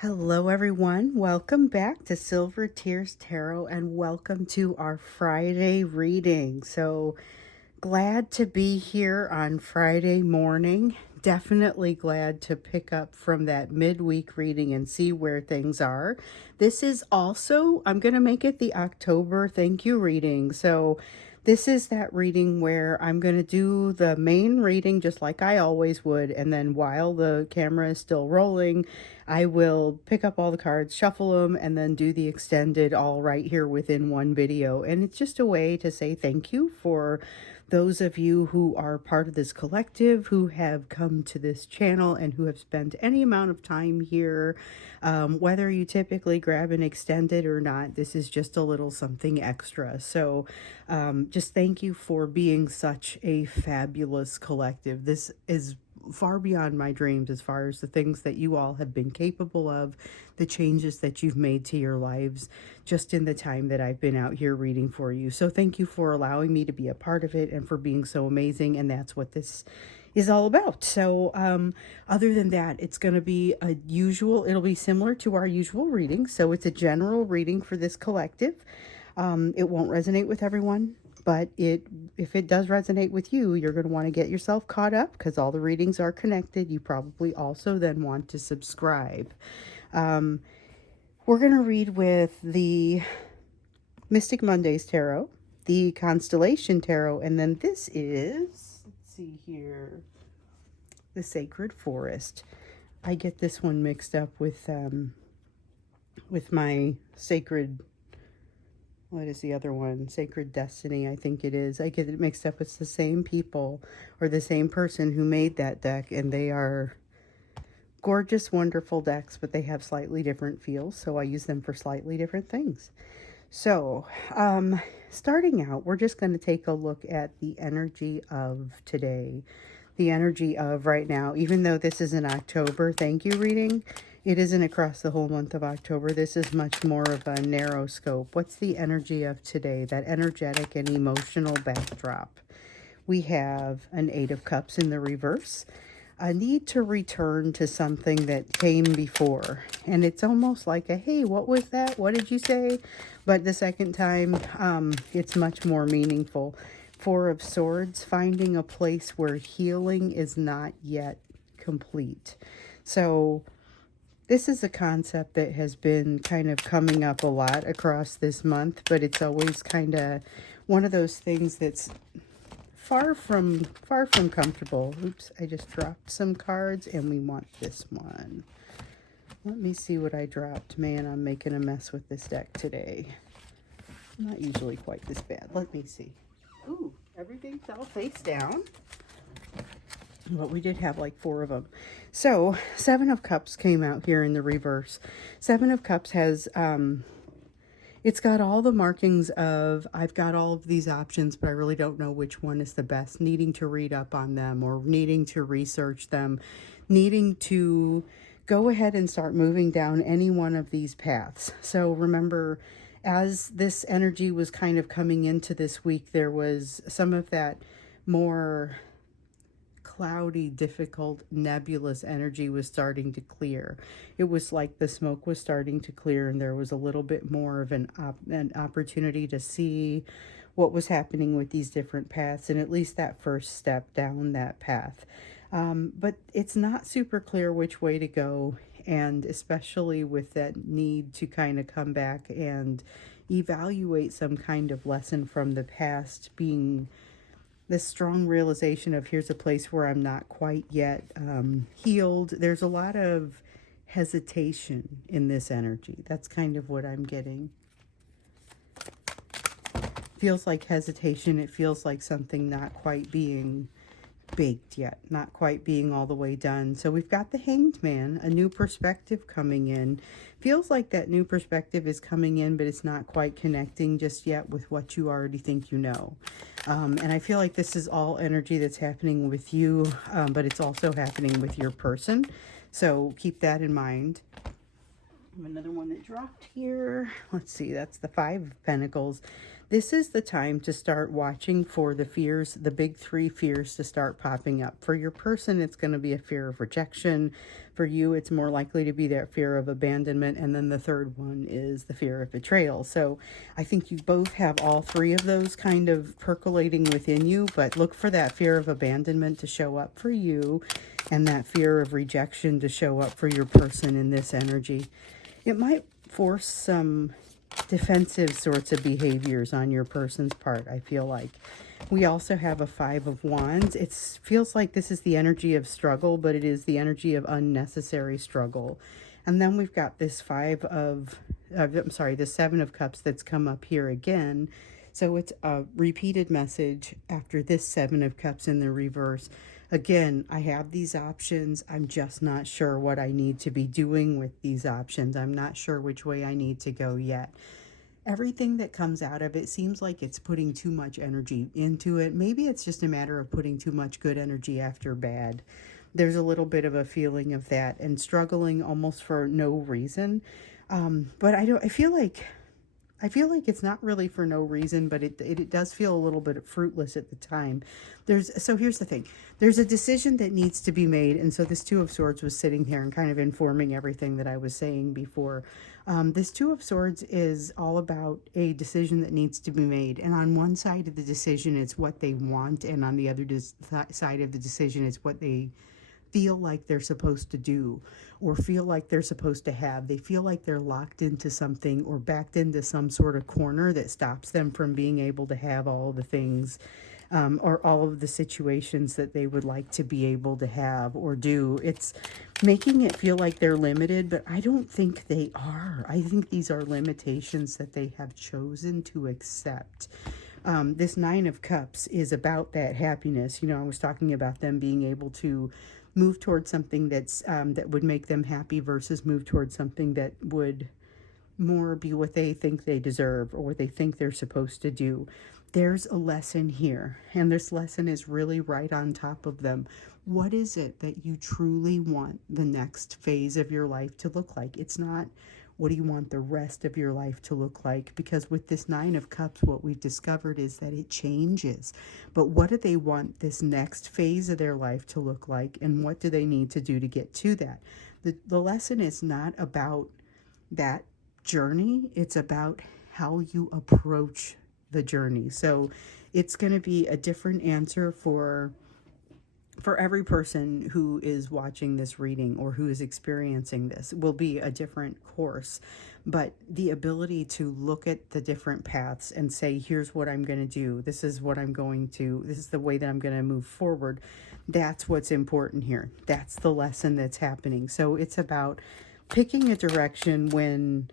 Hello everyone, welcome back to Silver Tears Tarot and welcome to our Friday reading. So glad to be here on Friday morning. Definitely glad to pick up from that midweek reading and see where things are. This is also, I'm going to make it the October thank you reading. So this is that reading where I'm going to do the main reading just like I always would. And then while the camera is still rolling, I will pick up all the cards, shuffle them, and then do the extended all right here within one video. And it's just a way to say thank you for those of you who are part of this collective, who have come to this channel and who have spent any amount of time here, whether you typically grab an extended or not. This is just a little something extra. So just thank you for being such a fabulous collective. This is far beyond my dreams as far as the things that you all have been capable of, the changes that you've made to your lives just in the time that I've been out here reading for you. So thank you for allowing me to be a part of it and for being so amazing. And that's what this is all about. So other than that, it's going to be it'll be similar to our usual reading. So it's a general reading for this collective. It won't resonate with everyone, but if it does resonate with you, you're going to want to get yourself caught up because all the readings are connected. You probably also then want to subscribe. We're going to read with the Mystic Mondays Tarot, the Constellation Tarot, and then this is, let's see here, the Sacred Forest. I get this one mixed up with my Sacred, what is the other one? Sacred Destiny, I think it is. I get it mixed up. It's the same people or the same person who made that deck, and they are gorgeous, wonderful decks, but they have slightly different feels, so I use them for slightly different things. So, starting out, we're just going to take a look at the energy of today, the energy of right now. Even though this is an October thank you reading, it isn't across the whole month of October. This is much more of a narrow scope. What's the energy of today, that energetic and emotional backdrop? We have an Eight of Cups in the reverse, a need to return to something that came before. And it's almost like a, hey, what was that? What did you say? But the second time, it's much more meaningful. Four of Swords, finding a place where healing is not yet complete. So this is a concept that has been kind of coming up a lot across this month, but it's always kind of one of those things that's far from comfortable. Oops, I just dropped some cards and we want this one. Let me see what I dropped. Man, I'm making a mess with this deck today. Not usually quite this bad. Let me see. Ooh, everything fell face down. But we did have like four of them. So, Seven of Cups came out here in the reverse. Seven of Cups has it's got all the markings of, I've got all of these options, but I really don't know which one is the best, needing to read up on them or needing to research them, needing to go ahead and start moving down any one of these paths. So remember, as this energy was kind of coming into this week, there was some of that more cloudy, difficult, nebulous energy was starting to clear. It was like the smoke was starting to clear and there was a little bit more of an opportunity to see what was happening with these different paths, and at least that first step down that path. But it's not super clear which way to go, and especially with that need to kind of come back and evaluate some kind of lesson from the past, being this strong realization of here's a place where I'm not quite yet healed. There's a lot of hesitation in this energy. That's kind of what I'm getting. Feels like hesitation. It feels like something not quite being baked yet, not quite being all the way done. So we've got the Hanged Man, a new perspective coming in. Feels like that new perspective is coming in, but it's not quite connecting just yet with what you already think you know. And I feel like this is all energy that's happening with you, but it's also happening with your person. So keep that in mind. Another one that dropped here. Let's see, that's the Five of Pentacles. This is the time to start watching for the fears, the big three fears to start popping up. For your person, it's going to be a fear of rejection. For you, it's more likely to be that fear of abandonment. And then the third one is the fear of betrayal. So I think you both have all three of those kind of percolating within you, but look for that fear of abandonment to show up for you and that fear of rejection to show up for your person in this energy. It might force some defensive sorts of behaviors on your person's part, I feel like. We also have a Five of Wands. It feels like this is the energy of struggle, but it is the energy of unnecessary struggle. And then we've got this the Seven of Cups that's come up here again. So it's a repeated message after this Seven of Cups in the reverse. Again, I have these options. I'm just not sure what I need to be doing with these options. I'm not sure which way I need to go yet. Everything that comes out of it seems like it's putting too much energy into it. Maybe it's just a matter of putting too much good energy after bad. There's a little bit of a feeling of that and struggling almost for no reason. But I feel like it's not really for no reason, but it does feel a little bit fruitless at the time. So here's the thing. There's a decision that needs to be made, and so this Two of Swords was sitting here and kind of informing everything that I was saying before. This Two of Swords is all about a decision that needs to be made, and on one side of the decision, it's what they want, and on the other side of the decision, it's what they feel like they're supposed to do or feel like they're supposed to have. They feel like they're locked into something or backed into some sort of corner that stops them from being able to have all the things or all of the situations that they would like to be able to have or do. It's making it feel like they're limited, but I don't think they are. I think these are limitations that they have chosen to accept. This Nine of Cups is about that happiness. I was talking about them being able to move towards something that would make them happy versus move towards something that would more be what they think they deserve or what they think they're supposed to do. There's a lesson here, and this lesson is really right on top of them. What is it that you truly want the next phase of your life to look like? It's not, what do you want the rest of your life to look like? Because with this Nine of Cups, what we've discovered is that it changes. But what do they want this next phase of their life to look like? And what do they need to do to get to that? The lesson is not about that journey. It's about how you approach the journey. So it's going to be a different answer for every person who is watching this reading or who is experiencing this. Will be a different course, but the ability to look at the different paths and say, here's what I'm going to do. This is the way that I'm going to move forward. That's what's important here. That's the lesson that's happening. So it's about picking a direction when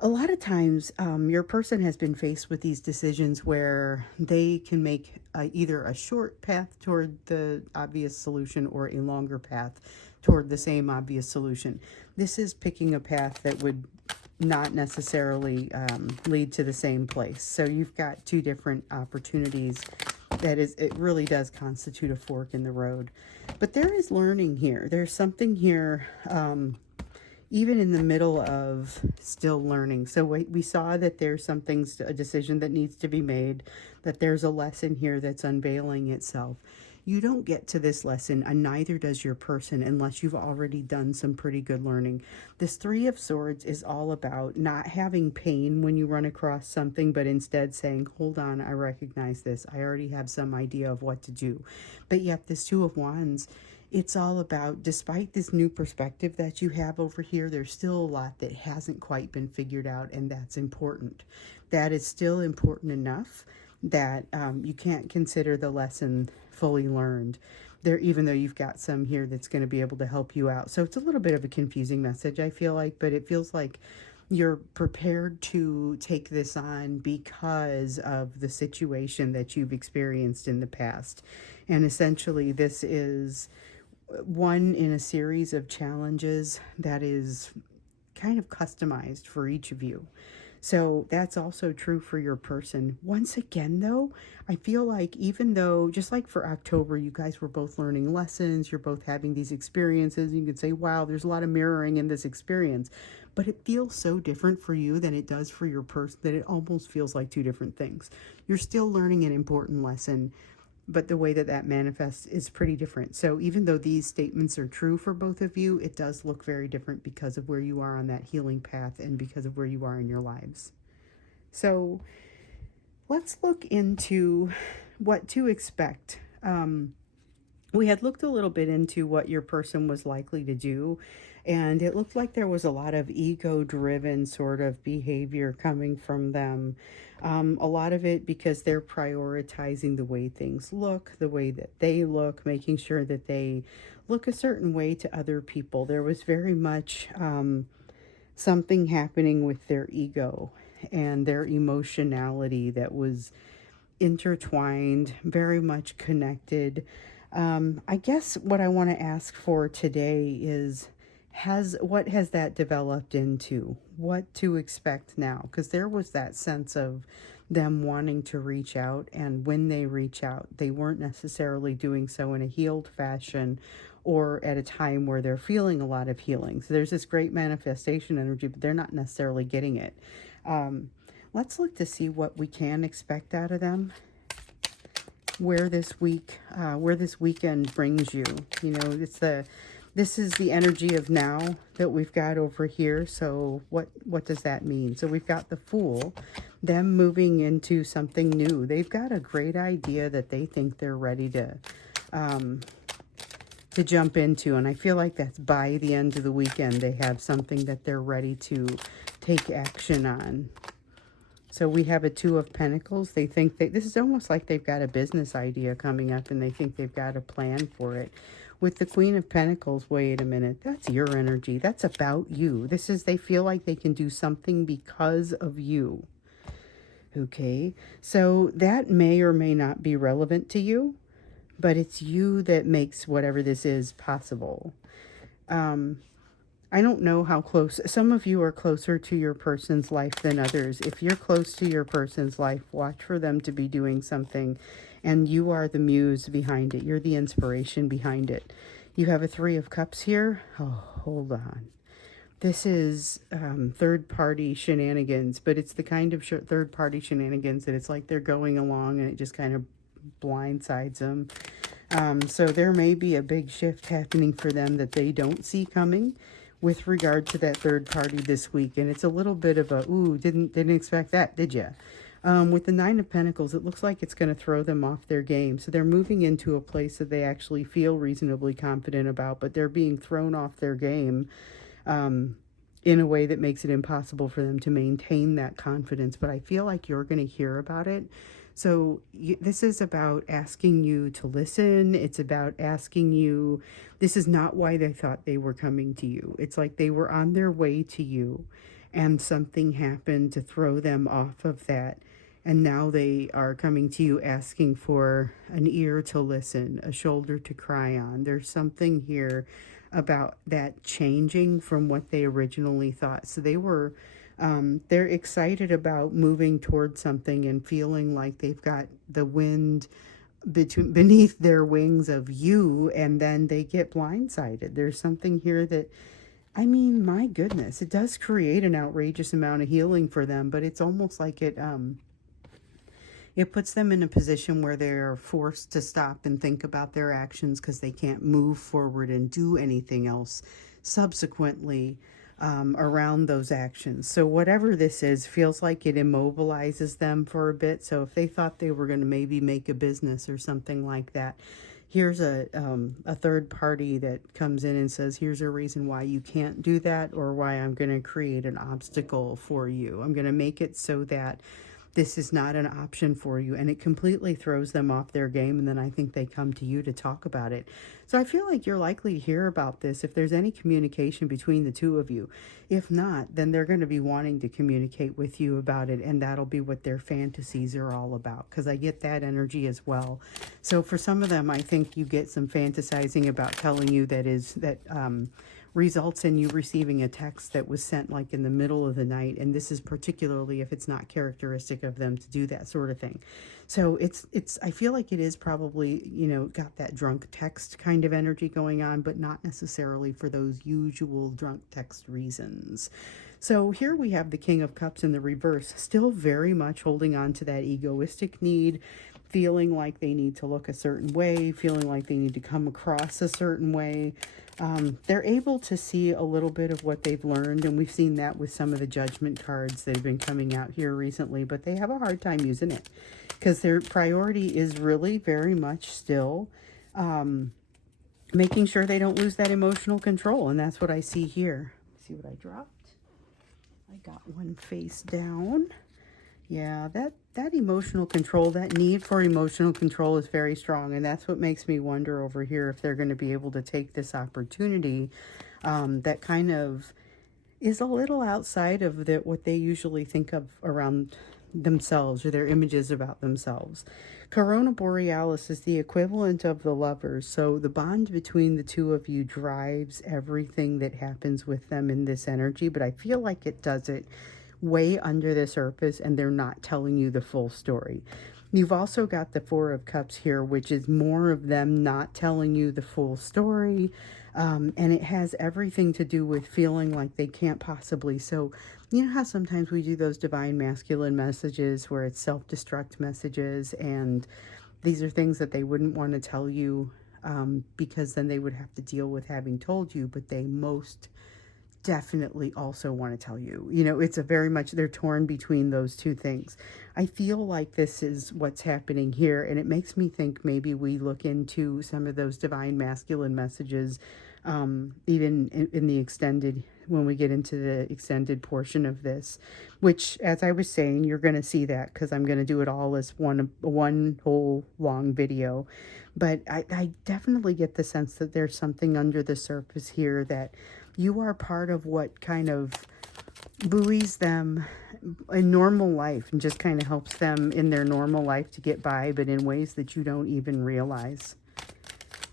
a lot of times your person has been faced with these decisions where they can make either a short path toward the obvious solution or a longer path toward the same obvious solution. This is picking a path that would not necessarily lead to the same place. So you've got two different opportunities. It really does constitute a fork in the road. But there is learning here. There's something here even in the middle of still learning. So we saw that there's a decision that needs to be made, that there's a lesson here that's unveiling itself. You don't get to this lesson, and neither does your person, unless you've already done some pretty good learning. This Three of Swords is all about not having pain when you run across something, but instead saying, hold on, I recognize this. I already have some idea of what to do. But yet this Two of Wands, it's all about, despite this new perspective that you have over here, there's still a lot that hasn't quite been figured out, and that's important. That is still important enough that you can't consider the lesson fully learned there, even though you've got some here that's going to be able to help you out. So it's a little bit of a confusing message, I feel like, but it feels like you're prepared to take this on because of the situation that you've experienced in the past. And essentially, this is one in a series of challenges that is kind of customized for each of you. So that's also true for your person. Once again, though, I feel like even though, just like for October, you guys were both learning lessons, you're both having these experiences, you can say, wow, there's a lot of mirroring in this experience. But it feels so different for you than it does for your person that it almost feels like two different things. You're still learning an important lesson, but the way that that manifests is pretty different. So even though these statements are true for both of you, it does look very different because of where you are on that healing path and because of where you are in your lives. So let's look into what to expect. We had looked a little bit into what your person was likely to do, and it looked like there was a lot of ego-driven sort of behavior coming from them. A lot of it because they're prioritizing the way things look, the way that they look, making sure that they look a certain way to other people. There was very much something happening with their ego and their emotionality that was intertwined, very much connected. I guess what I want to ask for today is what has that developed into? What to expect now? Because there was that sense of them wanting to reach out, and when they reach out, they weren't necessarily doing so in a healed fashion or at a time where they're feeling a lot of healing. So there's this great manifestation energy, but they're not necessarily getting it. Let's look to see what we can expect out of them, where this weekend brings you. You know, this is the energy of now that we've got over here. So what does that mean? So we've got the Fool, them moving into something new. They've got a great idea that they think they're ready to jump into, and I feel like that's by the end of the weekend. They have something that they're ready to take action on. So we have a Two of Pentacles. They think this is almost like they've got a business idea coming up and they think they've got a plan for it. With the Queen of Pentacles, wait a minute, that's your energy. That's about you. They feel like they can do something because of you. Okay, so that may or may not be relevant to you, but it's you that makes whatever this is possible. I don't know how close. Some of you are closer to your person's life than others. If you're close to your person's life, watch for them to be doing something, and you are the muse behind it. You're the inspiration behind it. You have a Three of Cups here. Oh, hold on. This is third-party shenanigans, but it's the kind of third-party shenanigans that it's like they're going along and it just kind of blindsides them. So there may be a big shift happening for them that they don't see coming with regard to that third party this week. And it's a little bit of a, ooh, didn't expect that, did you? With the Nine of Pentacles, it looks like it's going to throw them off their game. So they're moving into a place that they actually feel reasonably confident about, but they're being thrown off their game in a way that makes it impossible for them to maintain that confidence. But I feel like you're going to hear about it. So this is about asking you to listen. It's about asking you, this is not why they thought they were coming to you. It's like they were on their way to you and something happened to throw them off of that. And now they are coming to you asking for an ear to listen, a shoulder to cry on. There's something here about that changing from what they originally thought. So they're excited about moving towards something and feeling like they've got the wind beneath their wings of you, and then they get blindsided. There's something here that, I mean, my goodness, it does create an outrageous amount of healing for them, but it's almost like it puts them in a position where they're forced to stop and think about their actions because they can't move forward and do anything else subsequently around those actions. So whatever this is feels like it immobilizes them for a bit. So if they thought they were going to maybe make a business or something like that, here's a third party that comes in and says, here's a reason why you can't do that, or why I'm going to create an obstacle for you. I'm going to make it so that this is not an option for you, and it completely throws them off their game, and then I think they come to you to talk about it. So I feel like you're likely to hear about this if there's any communication between the two of you. If not, then they're going to be wanting to communicate with you about it, and that'll be what their fantasies are all about, because I get that energy as well. So for some of them, I think you get some fantasizing about telling you that results in you receiving a text that was sent like in the middle of the night. And this is particularly if it's not characteristic of them to do that sort of thing. So I feel like it is probably, you know, got that drunk text kind of energy going on, but not necessarily for those usual drunk text reasons. So here we have the King of Cups in the reverse, still very much holding on to that egoistic need, feeling like they need to look a certain way, feeling like they need to come across a certain way. They're able to see a little bit of what they've learned, and we've seen that with some of the judgment cards that have been coming out here recently, but they have a hard time using it because their priority is really very much still making sure they don't lose that emotional control, and that's what I see here. See what I dropped? I got one face down. Yeah, that emotional control, that need for emotional control is very strong. And that's what makes me wonder over here if they're going to be able to take this opportunity that kind of is a little outside of what they usually think of around themselves or their images about themselves. Corona Borealis is the equivalent of the Lovers. So the bond between the two of you drives everything that happens with them in this energy. But I feel like it does it way under the surface and they're not telling you the full story. You've also got the Four of Cups here, which is more of them not telling you the full story. And it has everything to do with feeling like they can't possibly. So, you know how sometimes we do those divine masculine messages where it's self-destruct messages, and these are things that they wouldn't want to tell you because then they would have to deal with having told you, but they most definitely also want to tell you. You know, it's a very much, they're torn between those two things. I feel like this is what's happening here, and it makes me think maybe we look into some of those divine masculine messages, even in the extended, when we get into the extended portion of this, which, as I was saying, you're going to see that because I'm going to do it all as one whole long video. But I definitely get the sense that there's something under the surface here, that you are part of what kind of buoys them in normal life and just kind of helps them in their normal life to get by, but in ways that you don't even realize.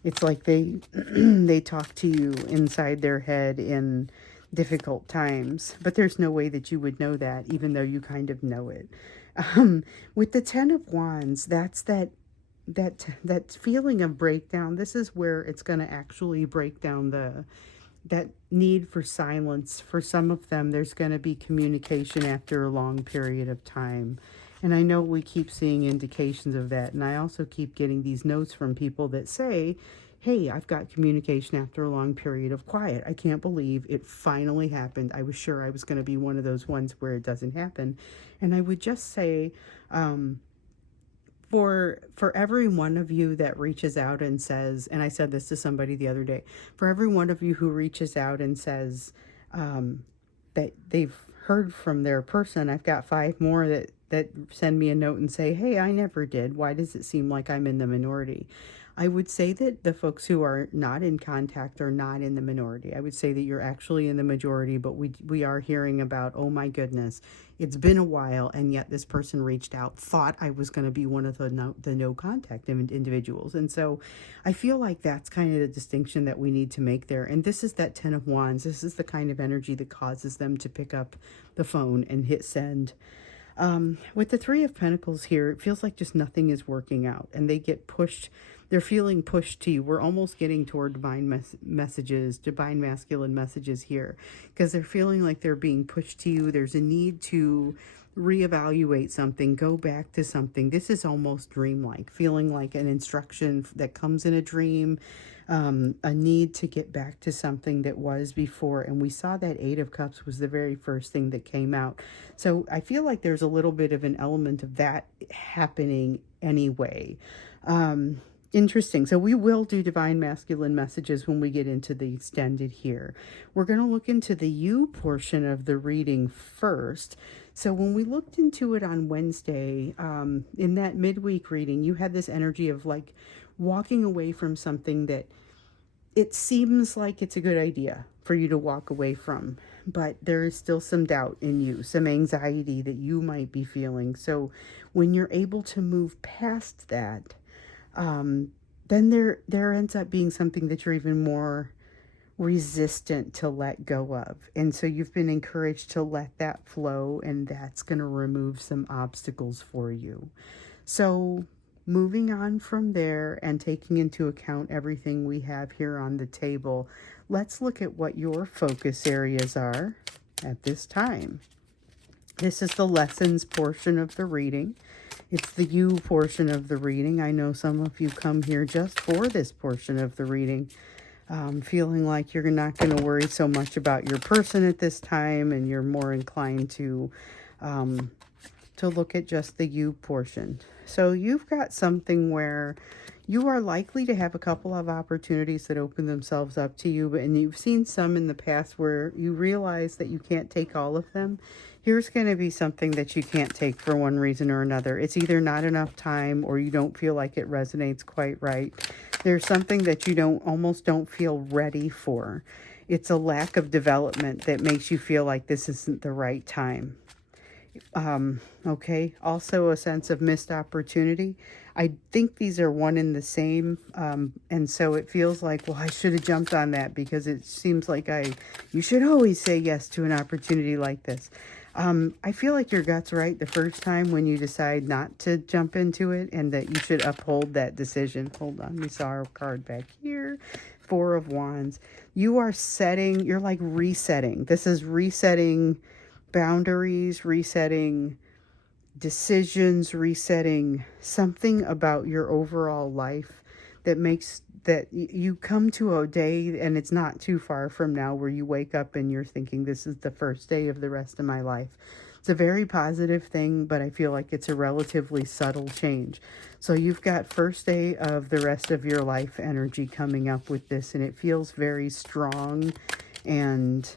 It's like they they talk to you inside their head in difficult times, but there's no way that you would know that, even though you kind of know it. With the Ten of Wands, that's that feeling of breakdown. This is where it's going to actually break down that need for silence. For some of them, there's going to be communication after a long period of time. And I know we keep seeing indications of that. And I also keep getting these notes from people that say, hey, I've got communication after a long period of quiet. I can't believe it finally happened. I was sure I was going to be one of those ones where it doesn't happen. And I would just say, for every one of you that reaches out and says, and I said this to somebody the other day, for every one of you who reaches out and says that they've heard from their person, I've got 5 more that send me a note and say, hey, I never did. Why does it seem like I'm in the minority? I would say that the folks who are not in contact are not in the minority. I would say that you're actually in the majority, but we are hearing about, oh my goodness, it's been a while, and yet this person reached out, thought I was going to be one of the no contact individuals. And so I feel like that's kind of the distinction that we need to make there. And this is that Ten of Wands. This is the kind of energy that causes them to pick up the phone and hit send. With the Three of Pentacles here, it feels like just nothing is working out, and they get pushed. They're feeling pushed to you. We're almost getting toward divine messages, divine masculine messages here, because they're feeling like they're being pushed to you. There's a need to reevaluate something, go back to something. This is almost dreamlike, feeling like an instruction that comes in a dream, a need to get back to something that was before. And we saw that Eight of Cups was the very first thing that came out. So I feel like there's a little bit of an element of that happening anyway. Interesting. So we will do divine masculine messages when we get into the extended here. We're going to look into the you portion of the reading first. So when we looked into it on Wednesday, in that midweek reading, you had this energy of like walking away from something that it seems like it's a good idea for you to walk away from, but there is still some doubt in you, some anxiety that you might be feeling. So when you're able to move past that, then there ends up being something that you're even more resistant to let go of. And so you've been encouraged to let that flow, and that's going to remove some obstacles for you. So moving on from there and taking into account everything we have here on the table, let's look at what your focus areas are at this time. This is the lessons portion of the reading. It's the you portion of the reading. I know some of you come here just for this portion of the reading, feeling like you're not going to worry so much about your person at this time, and you're more inclined to look at just the you portion. So you've got something where you are likely to have a couple of opportunities that open themselves up to you, and you've seen some in the past where you realize that you can't take all of them. Here's going to be something that you can't take for one reason or another. It's either not enough time, or you don't feel like it resonates quite right. There's something that you almost don't feel ready for. It's a lack of development that makes you feel like this isn't the right time. Okay. Also a sense of missed opportunity. I think these are one and the same. And so it feels like, well, I should have jumped on that, because it seems like you should always say yes to an opportunity like this. I feel like your gut's right the first time when you decide not to jump into it, and that you should uphold that decision. Hold on. We saw our card back here. 4 of Wands. You're like resetting. This is resetting boundaries, resetting decisions, resetting something about your overall life that makes that you come to a day, and it's not too far from now, where you wake up and you're thinking, this is the first day of the rest of my life. It's a very positive thing, but I feel like it's a relatively subtle change. So you've got first day of the rest of your life energy coming up with this, and it feels very strong and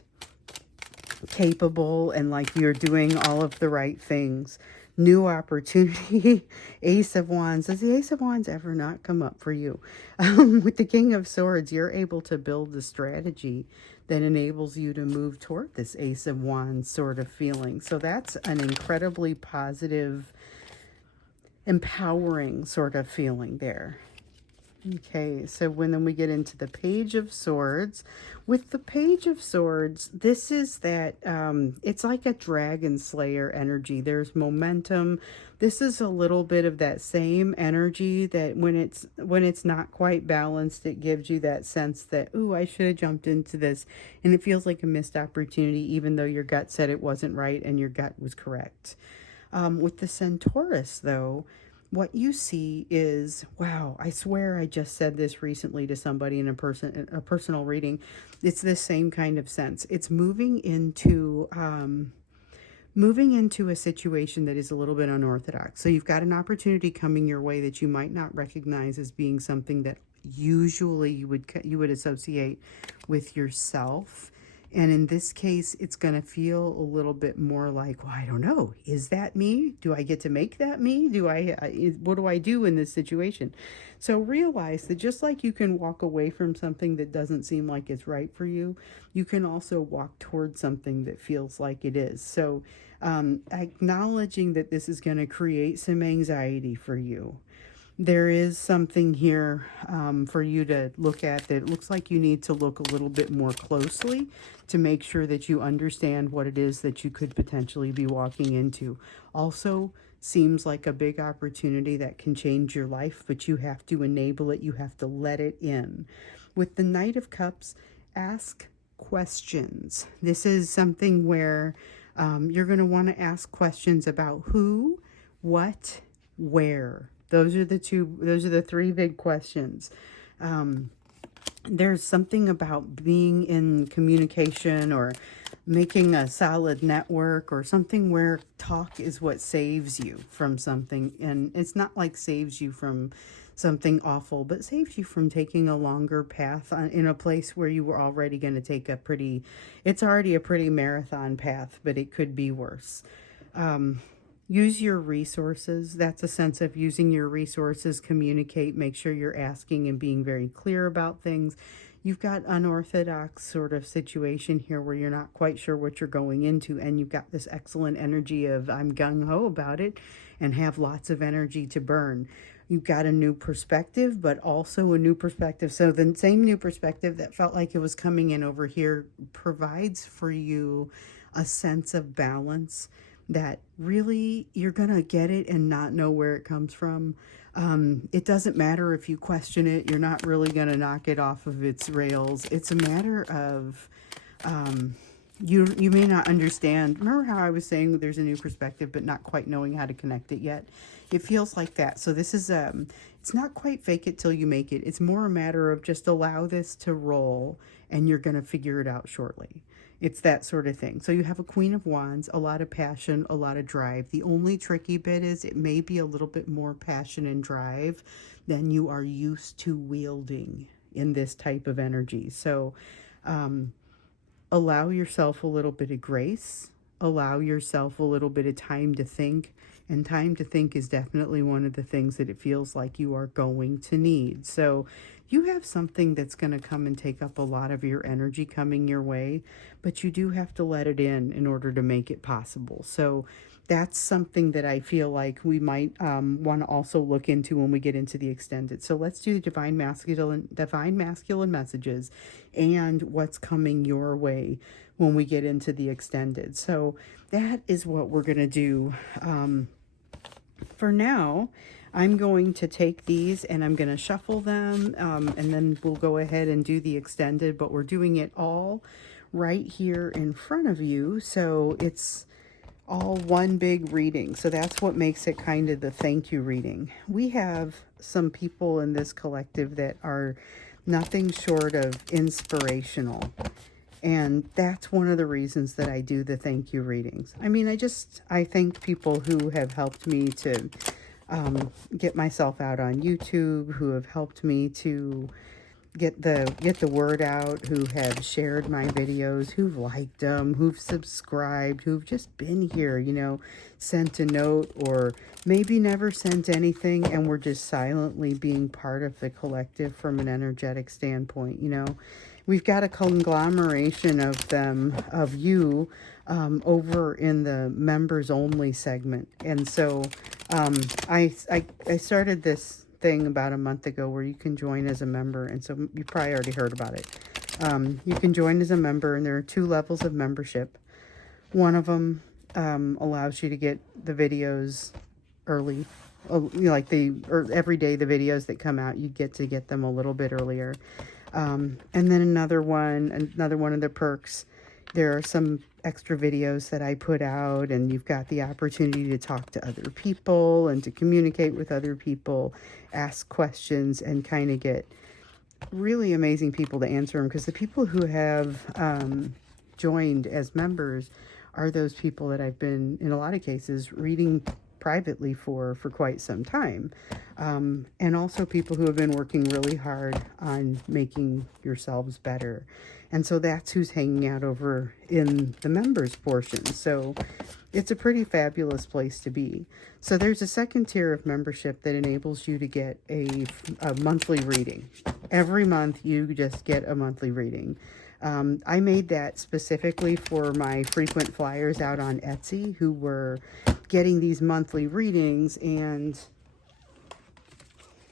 capable, and like you're doing all of the right things. New opportunity. Ace of Wands. Does the Ace of Wands ever not come up for you? With the King of Swords, you're able to build a strategy that enables you to move toward this Ace of Wands sort of feeling. So that's an incredibly positive, empowering sort of feeling there. Okay, so then we get into the Page of Swords. With the Page of Swords, this is that, it's like a dragon slayer energy. There's momentum. This is a little bit of that same energy that when it's not quite balanced, it gives you that sense that, ooh, I should have jumped into this. And it feels like a missed opportunity, even though your gut said it wasn't right and your gut was correct. With the Centaurus, though, what you see is, wow, I swear I just said this recently to somebody in a personal reading. It's this same kind of sense. It's moving into a situation that is a little bit unorthodox. So you've got an opportunity coming your way that you might not recognize as being something that usually you would associate with yourself. And in this case, it's going to feel a little bit more like, well, I don't know. Is that me? Do I get to make that me? What do I do in this situation? So realize that just like you can walk away from something that doesn't seem like it's right for you, you can also walk towards something that feels like it is. So acknowledging that this is going to create some anxiety for you. There is something here for you to look at that looks like you need to look a little bit more closely to make sure that you understand what it is that you could potentially be walking into. Also, seems like a big opportunity that can change your life, but you have to enable it. You have to let it in. With the Knight of Cups, ask questions. This is something where you're going to want to ask questions about who, what, where. Those are the 3 big questions. There's something about being in communication or making a solid network or something where talk is what saves you from something. And it's not like saves you from something awful, but saves you from taking a longer path in a place where you were already going to take it's already a pretty marathon path, but it could be worse. Use your resources. That's a sense of using your resources. Communicate. Make sure you're asking and being very clear about things. You've got unorthodox sort of situation here where you're not quite sure what you're going into, and you've got this excellent energy of I'm gung-ho about it and have lots of energy to burn. You've got a new perspective, but also a new perspective. So the same new perspective that felt like it was coming in over here provides for you a sense of balance that really you're going to get it and not know where it comes from. It doesn't matter if you question it. You're not really going to knock it off of its rails. It's a matter of you may not understand. Remember how I was saying there's a new perspective, but not quite knowing how to connect it yet? It feels like that. So this is, it's not quite fake it till you make it. It's more a matter of just allow this to roll and you're going to figure it out shortly. It's that sort of thing. So you have a Queen of Wands, a lot of passion, a lot of drive. The only tricky bit is it may be a little bit more passion and drive than you are used to wielding in this type of energy. So, allow yourself a little bit of grace, allow yourself a little bit of time to think, and time to think is definitely one of the things that it feels like you are going to need. So you have something that's going to come and take up a lot of your energy coming your way, but you do have to let it in order to make it possible. So that's something that I feel like we might want to also look into when we get into the extended. So let's do the divine masculine messages and what's coming your way when we get into the extended. So that is what we're going to do. For now, I'm going to take these and I'm going to shuffle them, and then we'll go ahead and do the extended, but we're doing it all right here in front of you. So it's all one big reading. So that's what makes it kind of the thank you reading. We have some people in this collective that are nothing short of inspirational. And that's one of the reasons that I do the thank you readings. I mean, I thank people who have helped me to get myself out on YouTube, who have helped me to get the word out, who have shared my videos, who've liked them, who've subscribed, who've just been here, you know, sent a note, or maybe never sent anything and were just silently being part of the collective from an energetic standpoint. You know, we've got a conglomeration of them, of you, over in the members only segment. And so I started this thing about a month ago where you can join as a member, and so you probably already heard about it. You can join as a member, and there are 2 levels of membership. One of them allows you to get the videos early, you know, like every day the videos that come out, you get to get them a little bit earlier. And then another one of the perks, there are some extra videos that I put out, and you've got the opportunity to talk to other people and to communicate with other people, ask questions, and kind of get really amazing people to answer them, because the people who have joined as members are those people that I've been, in a lot of cases, reading privately for quite some time, and also people who have been working really hard on making yourselves better. And so that's who's hanging out over in the members portion. So it's a pretty fabulous place to be. So there's a second tier of membership that enables you to get a monthly reading. Every month you just get a monthly reading. I made that specifically for my frequent flyers out on Etsy who were getting these monthly readings, and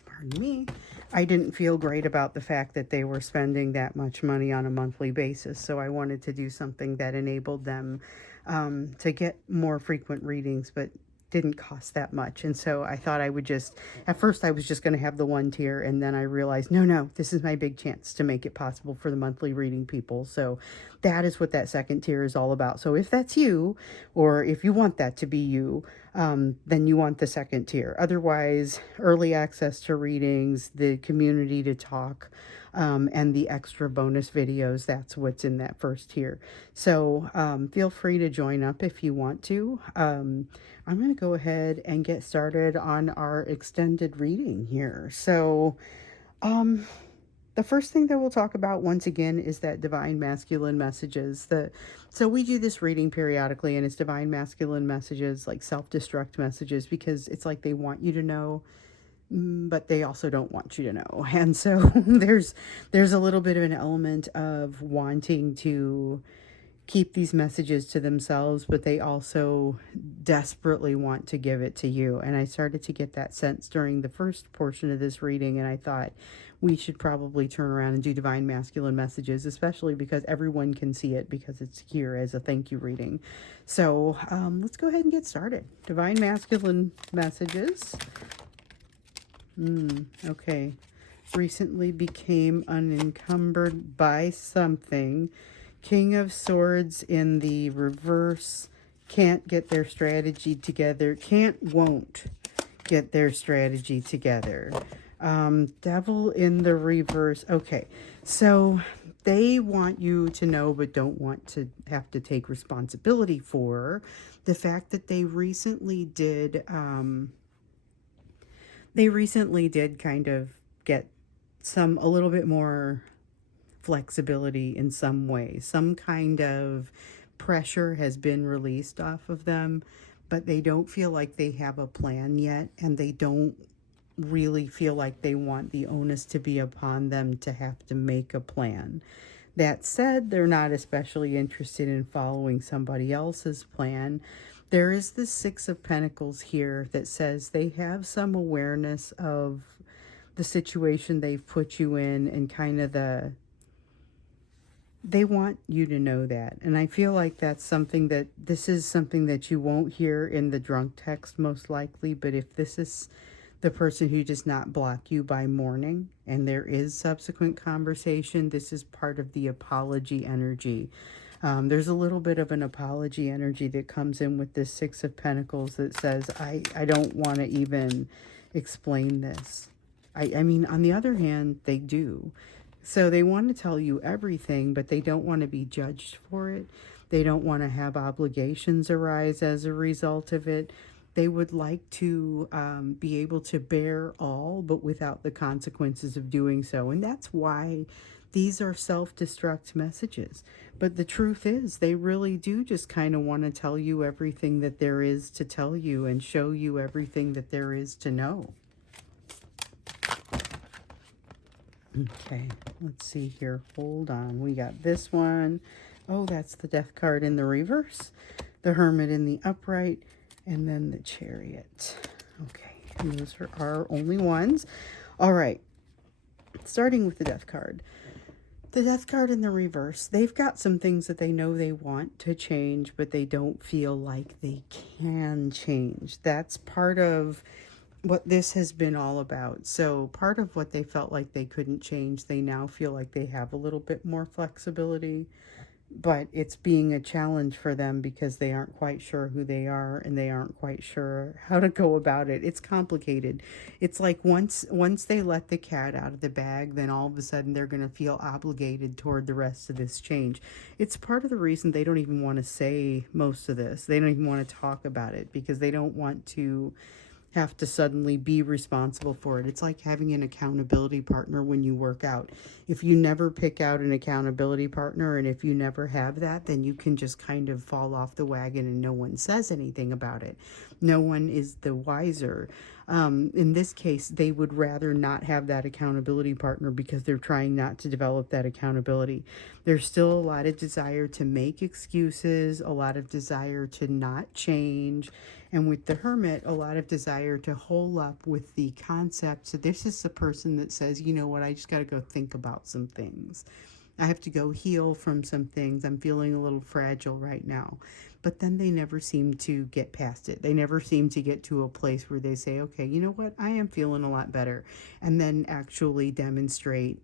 pardon me, I didn't feel great about the fact that they were spending that much money on a monthly basis. So I wanted to do something that enabled them to get more frequent readings, but didn't cost that much. And so I thought I would just, at first I was just going to have the one tier, and then I realized, no, this is my big chance to make it possible for the monthly reading people. So that is what that second tier is all about. So if that's you, or if you want that to be you, then you want the second tier. Otherwise, early access to readings, the community to talk, and the extra bonus videos, that's what's in that first tier. So feel free to join up if you want to. I'm going to go ahead and get started on our extended reading here. So the first thing that we'll talk about once again is that divine masculine messages. So we do this reading periodically, and it's divine masculine messages, like self-destruct messages, because it's like they want you to know, but they also don't want you to know. And so there's a little bit of an element of wanting to keep these messages to themselves, but they also desperately want to give it to you. And I started to get that sense during the first portion of this reading, and I thought we should probably turn around and do divine masculine messages, especially because everyone can see it because it's here as a thank you reading. So let's go ahead and get started. Divine masculine messages. Okay. Recently became unencumbered by something. King of Swords in the reverse. Can't get their strategy together. Won't get their strategy together. Devil in the reverse. Okay, so they want you to know but don't want to have to take responsibility for the fact that they recently did kind of get a little bit more flexibility in some way. Some kind of pressure has been released off of them, but they don't feel like they have a plan yet, and they don't really feel like they want the onus to be upon them to have to make a plan. That said, they're not especially interested in following somebody else's plan. There is the Six of Pentacles here that says they have some awareness of the situation they've put you in, and kind of they want you to know that. And I feel like this is something that you won't hear in the drunk text most likely, but if this is the person who does not block you by morning and there is subsequent conversation, this is part of the apology energy. There's a little bit of an apology energy that comes in with this Six of Pentacles that says, I don't want to even explain this. I mean, on the other hand, they do. So they want to tell you everything, but they don't want to be judged for it. They don't want to have obligations arise as a result of it. They would like to be able to bear all, but without the consequences of doing so. And that's why these are self-destruct messages. But the truth is, they really do just kind of want to tell you everything that there is to tell you and show you everything that there is to know. Okay, let's see here. Hold on. We got this one. Oh, that's the Death card in the reverse. The Hermit in the upright. And then the Chariot. Okay, and those are our only ones. All right, starting with the Death card. The Death card in the reverse. They've got some things that they know they want to change, but they don't feel like they can change. That's part of what this has been all about. So part of what they felt like they couldn't change, they now feel like they have a little bit more flexibility, but it's being a challenge for them because they aren't quite sure who they are and they aren't quite sure how to go about it. It's complicated. It's like once they let the cat out of the bag, then all of a sudden they're going to feel obligated toward the rest of this change. It's part of the reason they don't even want to say most of this. They don't even want to talk about it because they don't want to have to suddenly be responsible for it. It's like having an accountability partner when you work out. If you never pick out an accountability partner, and if you never have that, then you can just kind of fall off the wagon and no one says anything about it. No one is the wiser. In this case, they would rather not have that accountability partner because they're trying not to develop that accountability. There's still a lot of desire to make excuses, a lot of desire to not change, and with the Hermit, a lot of desire to hole up with the concept. So this is the person that says, you know what, I just got to go think about some things. I have to go heal from some things. I'm feeling a little fragile right now. But then they never seem to get past it. They never seem to get to a place where they say, okay, you know what, I am feeling a lot better. And then actually demonstrate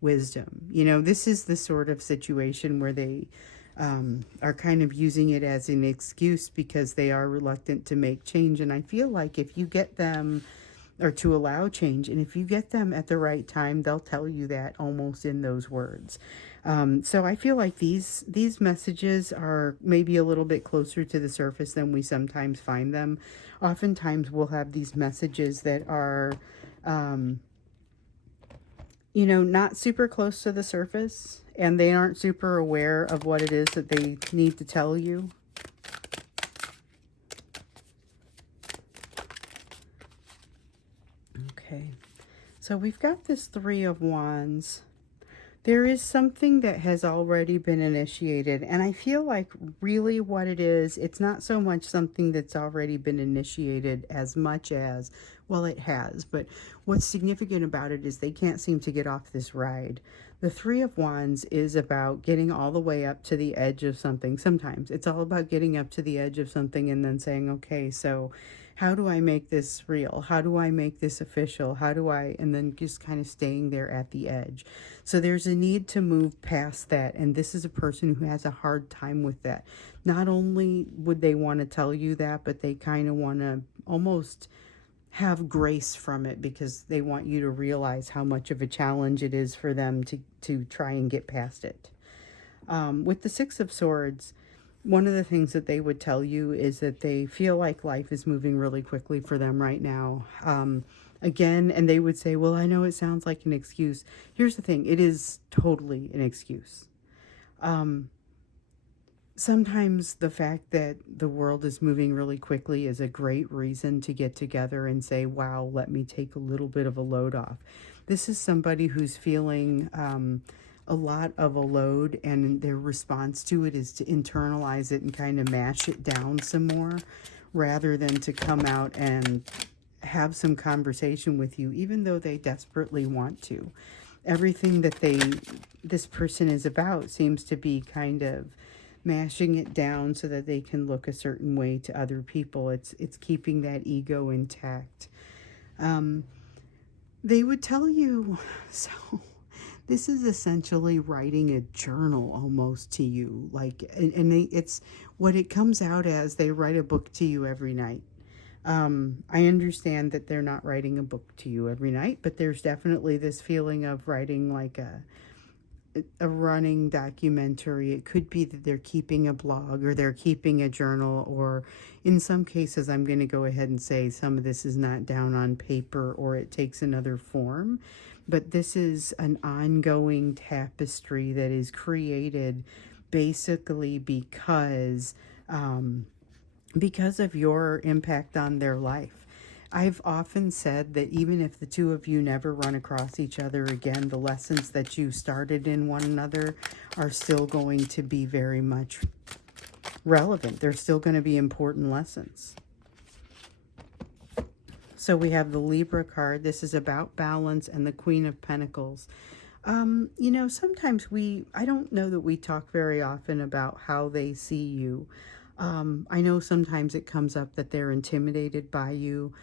wisdom. You know, this is the sort of situation where they are kind of using it as an excuse because they are reluctant to make change. And I feel like if you get them, or to allow change, and if you get them at the right time, they'll tell you that almost in those words. So I feel like these messages are maybe a little bit closer to the surface than we sometimes find them. Oftentimes we'll have these messages that are you know, not super close to the surface, and they aren't super aware of what it is that they need to tell you. Okay, so we've got this Three of Wands. There is something that has already been initiated, and I feel like really what it is, it's not so much something that's already been initiated as much as, well, it has, but what's significant about it is they can't seem to get off this ride. The Three of Wands is about getting all the way up to the edge of something. Sometimes it's all about getting up to the edge of something and then saying, okay, so how do I make this real? How do I make this official? How do I, and then just kind of staying there at the edge. So there's a need to move past that. And this is a person who has a hard time with that. Not only would they want to tell you that, but they kind of want to almost have grace from it because they want you to realize how much of a challenge it is for them to try and get past it. With the Six of Swords, one of the things that they would tell you is that they feel like life is moving really quickly for them right now. Again, and they would say, well, I know it sounds like an excuse. Here's the thing. It is totally an excuse. Sometimes the fact that the world is moving really quickly is a great reason to get together and say, wow, let me take a little bit of a load off. This is somebody who's feeling a lot of a load, and their response to it is to internalize it and kind of mash it down some more rather than to come out and have some conversation with you, even though they desperately want to. Everything that this person is about seems to be kind of mashing it down so that they can look a certain way to other people. It's keeping that ego intact. They would tell you, so this is essentially writing a journal almost to you. Like, it's what it comes out as. They write a book to you every night. I understand that they're not writing a book to you every night, but there's definitely this feeling of writing like a running documentary. It could be that they're keeping a blog or they're keeping a journal, or in some cases, I'm going to go ahead and say some of this is not down on paper or it takes another form, but this is an ongoing tapestry that is created basically because of your impact on their life. I've often said that even if the two of you never run across each other again, the lessons that you started in one another are still going to be very much relevant. They're still going to be important lessons. So we have the Libra card. This is about balance, and the Queen of Pentacles. You know, sometimes I don't know that we talk very often about how they see you. I know sometimes it comes up that they're intimidated by you.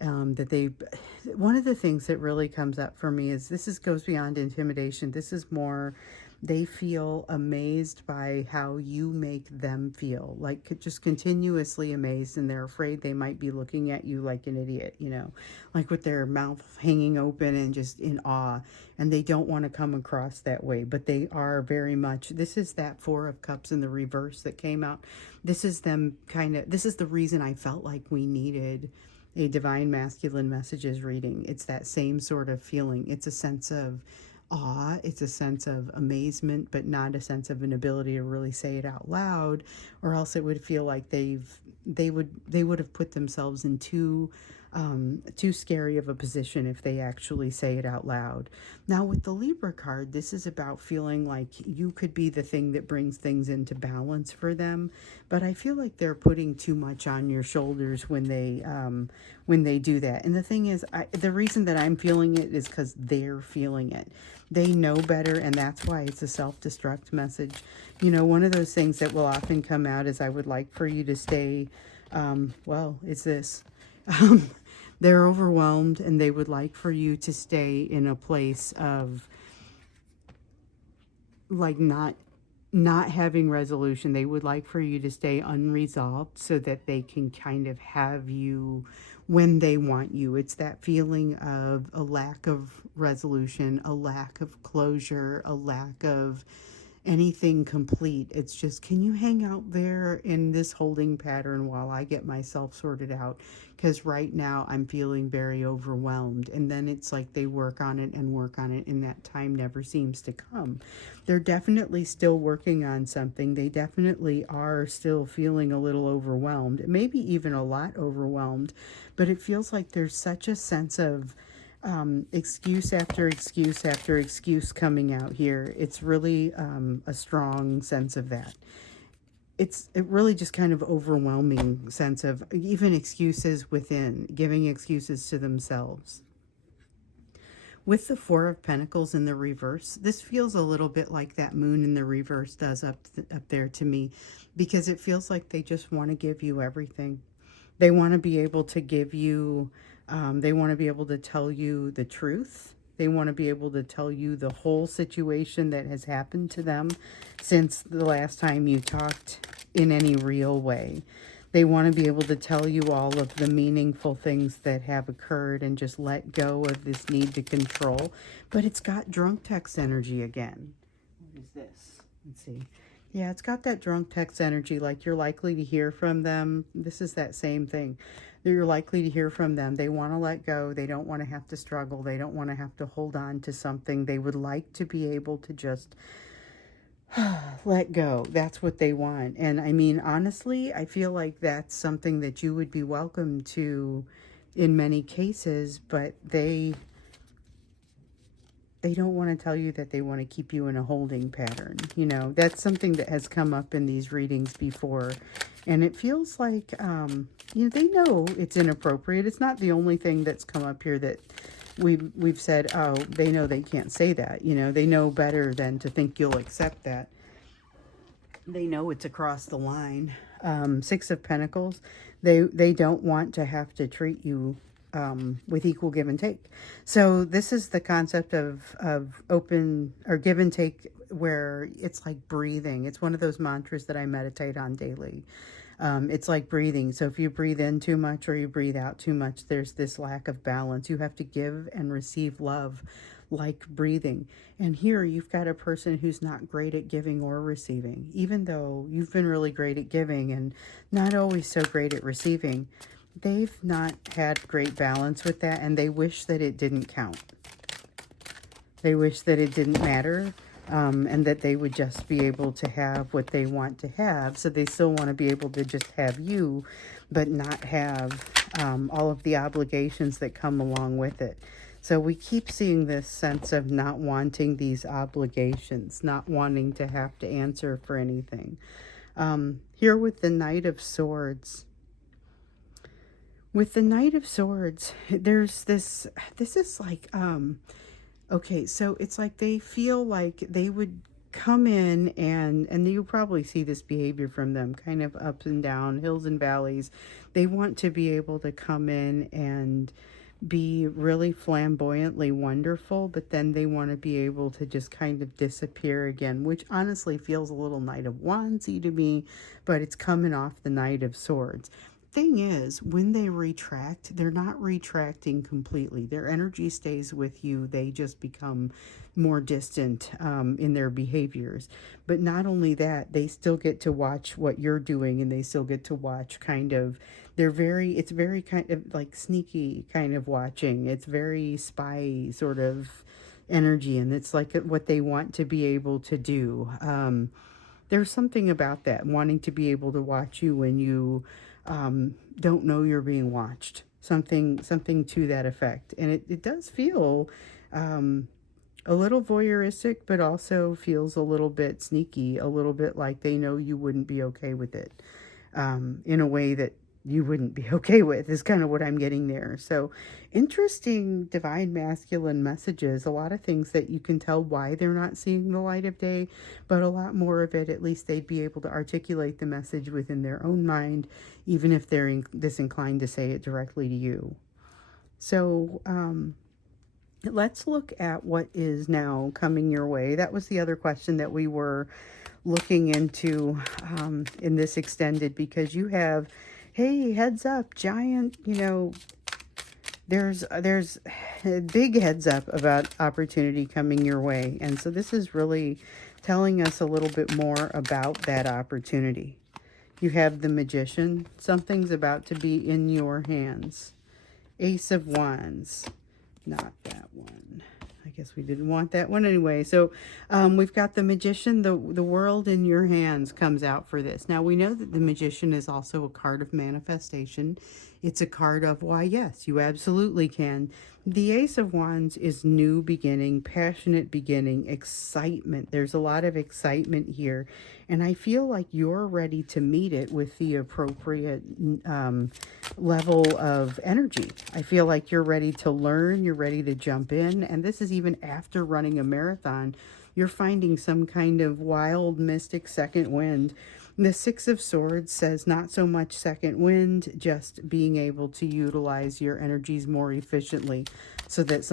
One of the things that really comes up for me is goes beyond intimidation. This is more, they feel amazed by how you make them feel, like just continuously amazed, and they're afraid they might be looking at you like an idiot, you know, like with their mouth hanging open and just in awe, and they don't want to come across that way, but they are very much. This is that Four of Cups in the reverse that came out. This is them this is the reason I felt like we needed a Divine Masculine Messages reading. It's that same sort of feeling. It's a sense of awe. It's a sense of amazement, but not a sense of an ability to really say it out loud, or else it would feel like they would have put themselves in too scary of a position if they actually say it out loud. Now with the Libra card, this is about feeling like you could be the thing that brings things into balance for them, but I feel like they're putting too much on your shoulders when they do that. And the thing is, the reason that I'm feeling it is because they're feeling it. They know better, and that's why it's a self-destruct message. You know, one of those things that will often come out is, I would like for you to stay, well, it's this. They're overwhelmed, and they would like for you to stay in a place of like not having resolution. They would like for you to stay unresolved so that they can kind of have you when they want you. It's that feeling of a lack of resolution, a lack of closure, a lack of anything complete. It's just, can you hang out there in this holding pattern while I get myself sorted out? Because right now I'm feeling very overwhelmed. And then it's like they work on it, and that time never seems to come. They're definitely still working on something. They definitely are still feeling a little overwhelmed, maybe even a lot overwhelmed, but it feels like there's such a sense of excuse after excuse after excuse coming out here. It's really a strong sense of that. It really just kind of overwhelming sense of even excuses within, giving excuses to themselves. With the Four of Pentacles in the reverse, this feels a little bit like that moon in the reverse does up there to me, because it feels like they just want to give you everything. They want to be able to give you, they want to be able to tell you the truth. They want to be able to tell you the whole situation that has happened to them since the last time you talked in any real way. They want to be able to tell you all of the meaningful things that have occurred and just let go of this need to control. But it's got drunk text energy again. What is this? Let's see. Yeah, it's got that drunk text energy, like you're likely to hear from them. This is that same thing. You're likely to hear from them. They want to let go. They don't want to have to struggle. They don't want to have to hold on to something. They would like to be able to just let go. That's what they want. And I mean, honestly, I feel like that's something that you would be welcome to in many cases, but they don't want to tell you that they want to keep you in a holding pattern. You know, that's something that has come up in these readings before. And it feels like, you know, they know it's inappropriate. It's not the only thing that's come up here that we've said, oh, they know they can't say that. You know, they know better than to think you'll accept that. They know it's across the line. Six of Pentacles, they don't want to have to treat you with equal give and take. So this is the concept of open or give and take, where it's like breathing. It's one of those mantras that I meditate on daily. It's like breathing. So if you breathe in too much or you breathe out too much, there's this lack of balance. You have to give and receive love like breathing. And here you've got a person who's not great at giving or receiving, even though you've been really great at giving and not always so great at receiving. They've not had great balance with that, and they wish that it didn't count. They wish that it didn't matter, and that they would just be able to have what they want to have. So they still want to be able to just have you, but not have all of the obligations that come along with it. So we keep seeing this sense of not wanting these obligations, not wanting to have to answer for anything. Here with the Knight of Swords. With the Knight of Swords, there's this is like, okay, so it's like they feel like they would come in and you probably see this behavior from them, kind of ups and down, hills and valleys. They want to be able to come in and be really flamboyantly wonderful, but then they want to be able to just kind of disappear again, which honestly feels a little Knight of Wandsy to me, but it's coming off the Knight of Swords. Thing is, when they retract, they're not retracting completely. Their energy stays with you. They just become more distant in their behaviors. But not only that, they still get to watch what you're doing, and they still get to watch kind of, it's very kind of like sneaky kind of watching. It's very spy sort of energy, and it's like what they want to be able to do. There's something about that, wanting to be able to watch you when you don't know you're being watched. Something to that effect. And it does feel a little voyeuristic, but also feels a little bit sneaky, a little bit like they know you wouldn't be okay with it in a way that you wouldn't be okay with, is kind of what I'm getting there. So interesting divine masculine messages, a lot of things that you can tell why they're not seeing the light of day, but a lot more of it, at least they'd be able to articulate the message within their own mind, even if they're disinclined to say it directly to you. So let's look at what is now coming your way. That was the other question that we were looking into in this extended, because you have, hey, heads up, giant, you know, there's a big heads up about opportunity coming your way. And so this is really telling us a little bit more about that opportunity. You have the Magician. Something's about to be in your hands. Ace of Wands. Not that one. I guess we didn't want that one anyway. So we've got the Magician. The world in your hands comes out for this. Now we know that the Magician is also a card of manifestation. It's a card of, why, yes, you absolutely can The Ace of Wands is new beginning, passionate beginning, excitement. There's a lot of excitement here. And I feel like you're ready to meet it with the appropriate level of energy. I feel like you're ready to learn, you're ready to jump in. And this is even after running a marathon. You're finding some kind of wild, mystic second wind. The Six of Swords says not so much second wind, just being able to utilize your energies more efficiently so that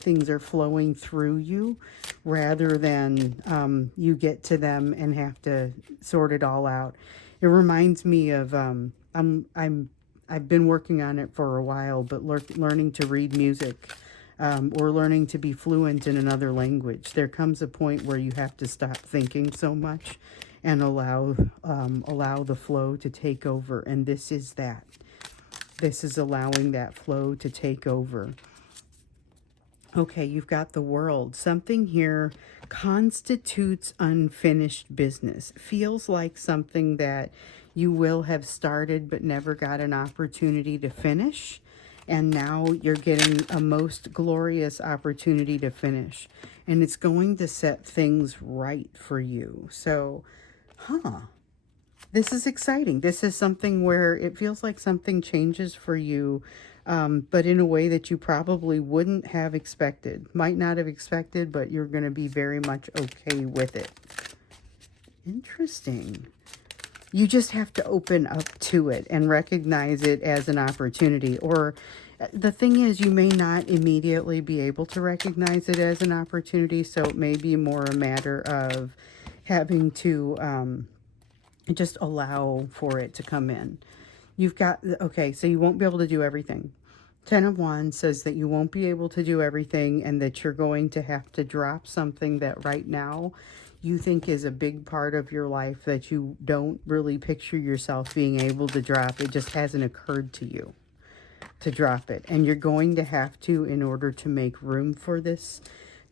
things are flowing through you rather than you get to them and have to sort it all out. It reminds me of I've been working on it for a while, but learning to read music. Or learning to be fluent in another language. There comes a point where you have to stop thinking so much and allow the flow to take over. And this is that. This is allowing that flow to take over. Okay, you've got the World. Something here constitutes unfinished business. Feels like something that you will have started but never got an opportunity to finish. And now you're getting a most glorious opportunity to finish. And it's going to set things right for you. So, this is exciting. This is something where it feels like something changes for you, but in a way that you probably wouldn't have expected. Might not have expected, but you're going to be very much okay with it. Interesting. You just have to open up to it and recognize it as an opportunity. Or the thing is, you may not immediately be able to recognize it as an opportunity, so it may be more a matter of having to just allow for it to come in. You've got, okay, so you won't be able to do everything. Ten of Wands says that you won't be able to do everything and that you're going to have to drop something that right now you think is a big part of your life that you don't really picture yourself being able to drop. It just hasn't occurred to you to drop it. And you're going to have to in order to make room for this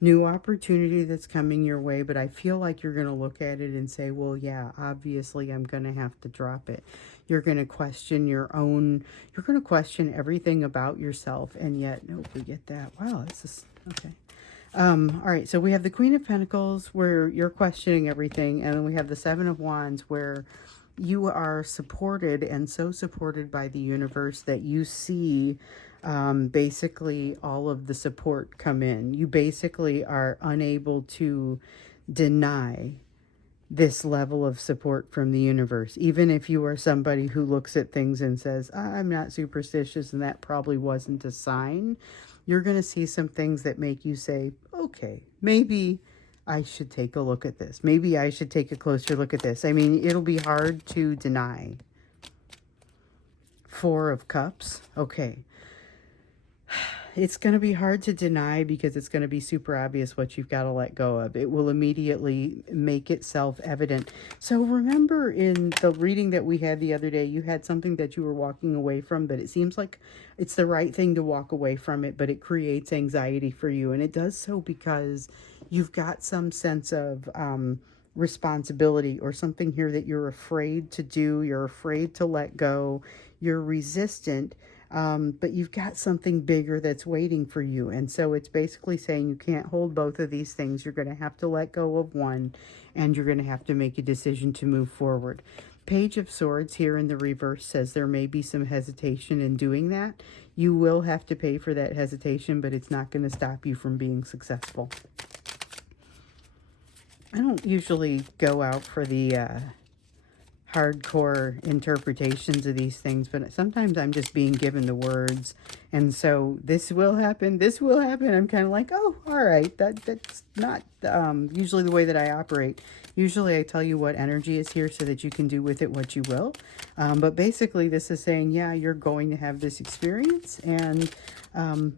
new opportunity that's coming your way. But I feel like you're going to look at it and say, well, yeah, obviously I'm going to have to drop it. You're going to question you're going to question everything about yourself. And yet, nope, we get that. Wow, this is, okay. All right, so we have the Queen of Pentacles where you're questioning everything, and then we have the Seven of Wands where you are supported and so supported by the universe that you see basically all of the support come in. You basically are unable to deny this level of support from the universe. Even if you are somebody who looks at things and says, I'm not superstitious and that probably wasn't a sign, you're going to see some things that make you say, okay, maybe I should take a look at this. Maybe I should take a closer look at this. I mean, it'll be hard to deny. Four of Cups. Okay. It's going to be hard to deny because it's going to be super obvious what you've got to let go of. It will immediately make itself evident. So remember in the reading that we had the other day, you had something that you were walking away from, but it seems like it's the right thing to walk away from it, but it creates anxiety for you. And it does so because you've got some sense of responsibility or something here that you're afraid to do. You're afraid to let go. You're resistant. But you've got something bigger that's waiting for you. And so it's basically saying you can't hold both of these things. You're going to have to let go of one, and you're going to have to make a decision to move forward. Page of Swords here in the reverse says there may be some hesitation in doing that. You will have to pay for that hesitation, but it's not going to stop you from being successful. I don't usually go out for the hardcore interpretations of these things, but sometimes I'm just being given the words, and so this will happen, I'm kind of like, oh, all right, that's not usually the way that I operate. Usually I tell you what energy is here so that you can do with it what you will, but basically this is saying, yeah, you're going to have this experience, and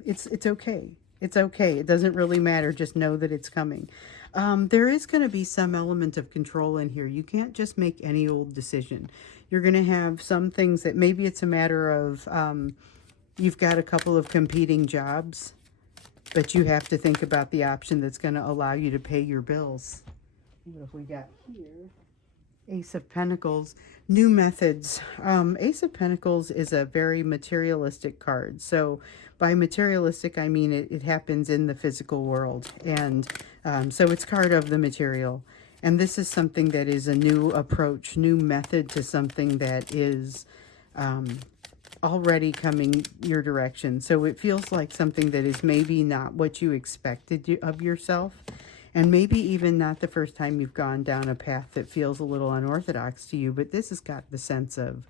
it's okay. It's okay. It doesn't really matter. Just know that it's coming. There is going to be some element of control in here. You can't just make any old decision. You're going to have some things that maybe it's a matter of you've got a couple of competing jobs, but you have to think about the option that's going to allow you to pay your bills. What have we got here? Ace of Pentacles, new methods. Ace of Pentacles is a very materialistic card. So by materialistic, I mean it happens in the physical world. And so it's card of the material. And this is something that is a new approach, new method to something that is already coming your direction. So it feels like something that is maybe not what you expected of yourself. And maybe even not the first time you've gone down a path that feels a little unorthodox to you, but this has got the sense of,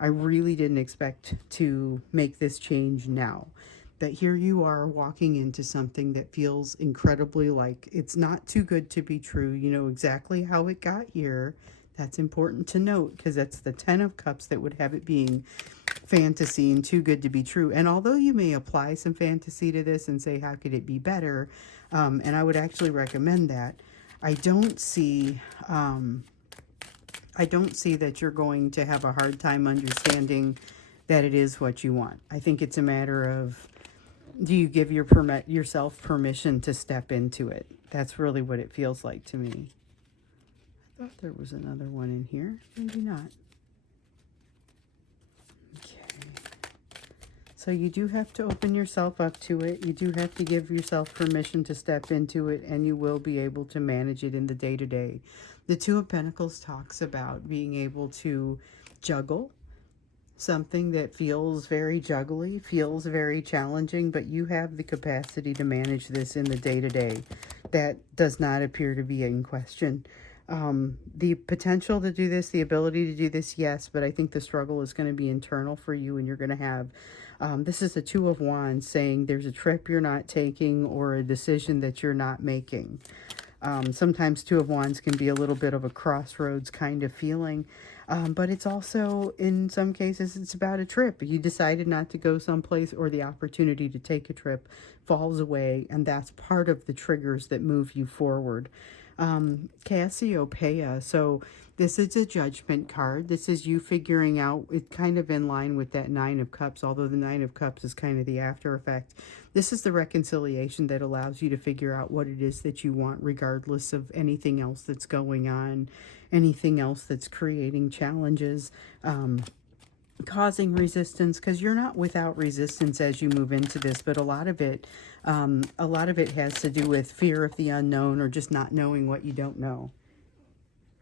I really didn't expect to make this change now. That here you are walking into something that feels incredibly like it's not too good to be true. You know exactly how it got here. That's important to note because that's the 10 of Cups that would have it being fantasy and too good to be true. And although you may apply some fantasy to this and say, how could it be better? And I would actually recommend that. I don't see that you're going to have a hard time understanding that it is what you want. I think it's a matter of, do you give yourself permission to step into it? That's really what it feels like to me. I thought there was another one in here. Maybe not. Okay. So you do have to open yourself up to it. You do have to give yourself permission to step into it, and you will be able to manage it in the day-to-day. The Two of Pentacles talks about being able to juggle something that feels very juggly, feels very challenging, but you have the capacity to manage this in the day-to-day. That does not appear to be in question. The potential to do this, the ability to do this, yes, but I think the struggle is going to be internal for you, and you're going to have, this is the Two of Wands saying there's a trip you're not taking or a decision that you're not making. Sometimes Two of Wands can be a little bit of a crossroads kind of feeling, but it's also, in some cases, it's about a trip. You decided not to go someplace, or the opportunity to take a trip falls away, and that's part of the triggers that move you forward. Cassiopeia. So this is a judgment card. This is you figuring out, it's kind of in line with that Nine of Cups, although the Nine of Cups is kind of the after effect. This is the reconciliation that allows you to figure out what it is that you want, regardless of anything else that's going on, anything else that's creating challenges, causing resistance, because you're not without resistance as you move into this, but a lot of it has to do with fear of the unknown, or just not knowing what you don't know.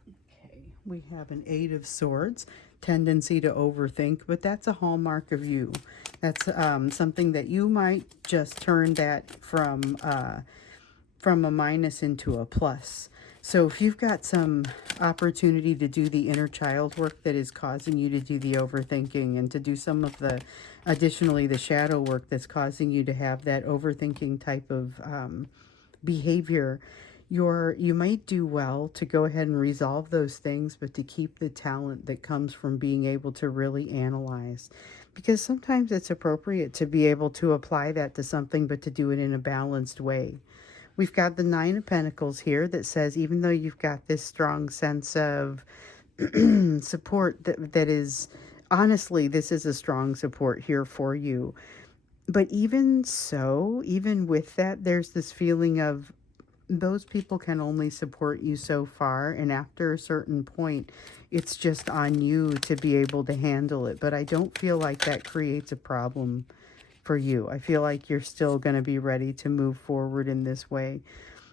Okay, we have an Eight of Swords, tendency to overthink, but that's a hallmark of you. That's something that you might just turn that from a minus into a plus. So if you've got some opportunity to do the inner child work that is causing you to do the overthinking, and to do some of the, additionally, the shadow work that's causing you to have that overthinking type of behavior, you might do well to go ahead and resolve those things, but to keep the talent that comes from being able to really analyze. Because sometimes it's appropriate to be able to apply that to something, but to do it in a balanced way. We've got the Nine of Pentacles here that says, even though you've got this strong sense of support that is, honestly, this is a strong support here for you. But even so, even with that, there's this feeling of those people can only support you so far. And after a certain point, it's just on you to be able to handle it. But I don't feel like that creates a problem for you. I feel like you're still going to be ready to move forward in this way.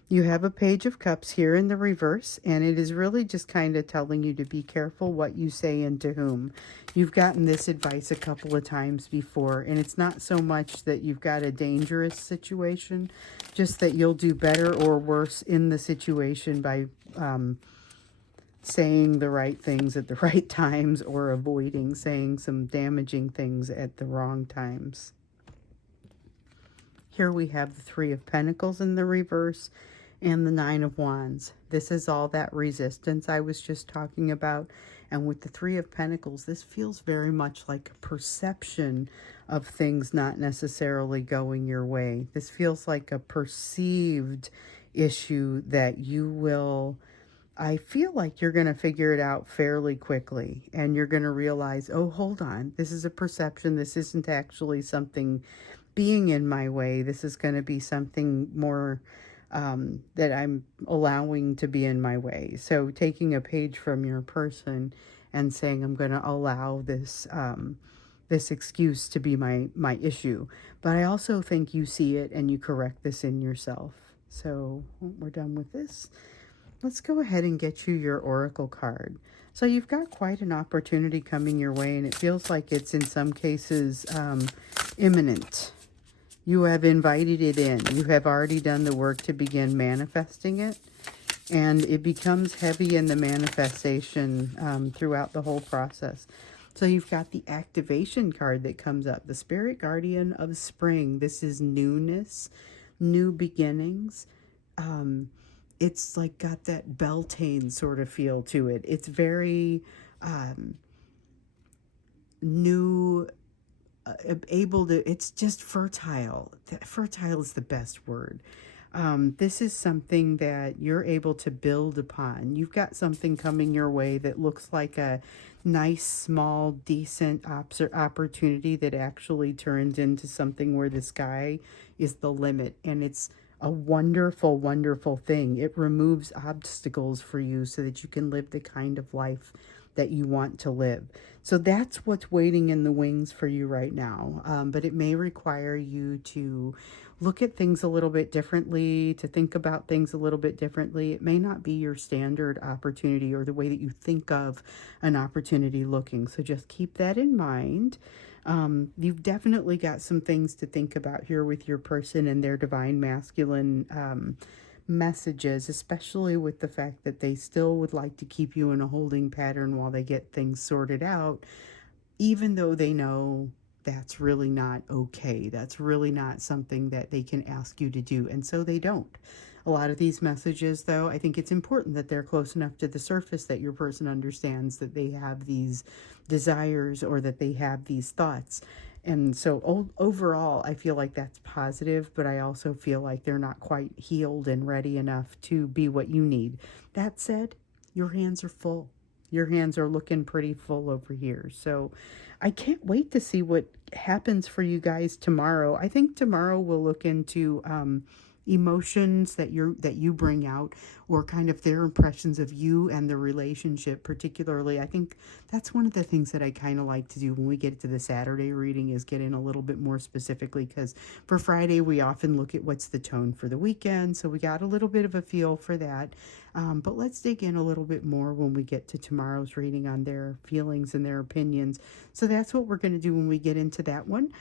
You have a Page of Cups here in the reverse, and it is really just kind of telling you to be careful what you say and to whom. You've gotten this advice a couple of times before, and it's not so much that you've got a dangerous situation, just that you'll do better or worse in the situation by saying the right things at the right times, or avoiding saying some damaging things at the wrong times. Here we have the Three of Pentacles in the reverse and the Nine of Wands. This is all that resistance I was just talking about. And with the Three of Pentacles, this feels very much like a perception of things not necessarily going your way. This feels like a perceived issue that you will, I feel like you're going to figure it out fairly quickly. And you're going to realize, oh, hold on, this is a perception. This isn't actually something being in my way. This is going to be something more that I'm allowing to be in my way. So taking a page from your person and saying, I'm going to allow this, this excuse to be my issue. But I also think you see it and you correct this in yourself. So we're done with this. Let's go ahead and get you your oracle card. So you've got quite an opportunity coming your way, and it feels like it's in some cases imminent. You have invited it in. You have already done the work to begin manifesting it, and it becomes heavy in the manifestation throughout the whole process. So you've got the activation card that comes up, the Spirit Guardian of Spring. This is newness, new beginnings. It's like got that Beltane sort of feel to it. It's very new, able to, it's just fertile. Fertile is the best word. This is something that you're able to build upon. You've got something coming your way that looks like a nice, small, decent opportunity that actually turns into something where the sky is the limit. And it's a wonderful, wonderful thing. It removes obstacles for you so that you can live the kind of life that you want to live. So that's what's waiting in the wings for you right now. But it may require you to look at things a little bit differently, to think about things a little bit differently. It may not be your standard opportunity or the way that you think of an opportunity looking. So just keep that in mind. You've definitely got some things to think about here with your person and their divine masculine messages, especially with the fact that they still would like to keep you in a holding pattern while they get things sorted out, even though they know that's really not okay. That's really not something that they can ask you to do. And so they don't. A lot of these messages, though, I think it's important that they're close enough to the surface that your person understands that they have these desires or that they have these thoughts. And so overall, I feel like that's positive, but I also feel like they're not quite healed and ready enough to be what you need. That said, your hands are full. Your hands are looking pretty full over here. So I can't wait to see what happens for you guys tomorrow. I think tomorrow we'll look into emotions that you bring out, or kind of their impressions of you and the relationship. Particularly, I think that's one of the things that I kind of like to do when we get to the Saturday reading, is get in a little bit more specifically, because for Friday we often look at what's the tone for the weekend, so we got a little bit of a feel for that. But let's dig in a little bit more when we get to tomorrow's reading on their feelings and their opinions. So that's what we're going to do when we get into that one.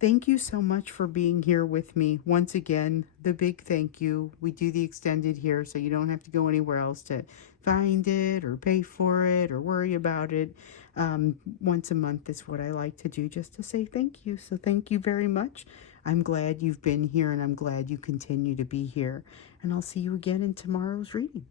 Thank you so much for being here with me. Once again, the big thank you. We do the extended here, so you don't have to go anywhere else to find it or pay for it or worry about it. Once a month is what I like to do, just to say thank you. So thank you very much. I'm glad you've been here, and I'm glad you continue to be here. And I'll see you again in tomorrow's reading.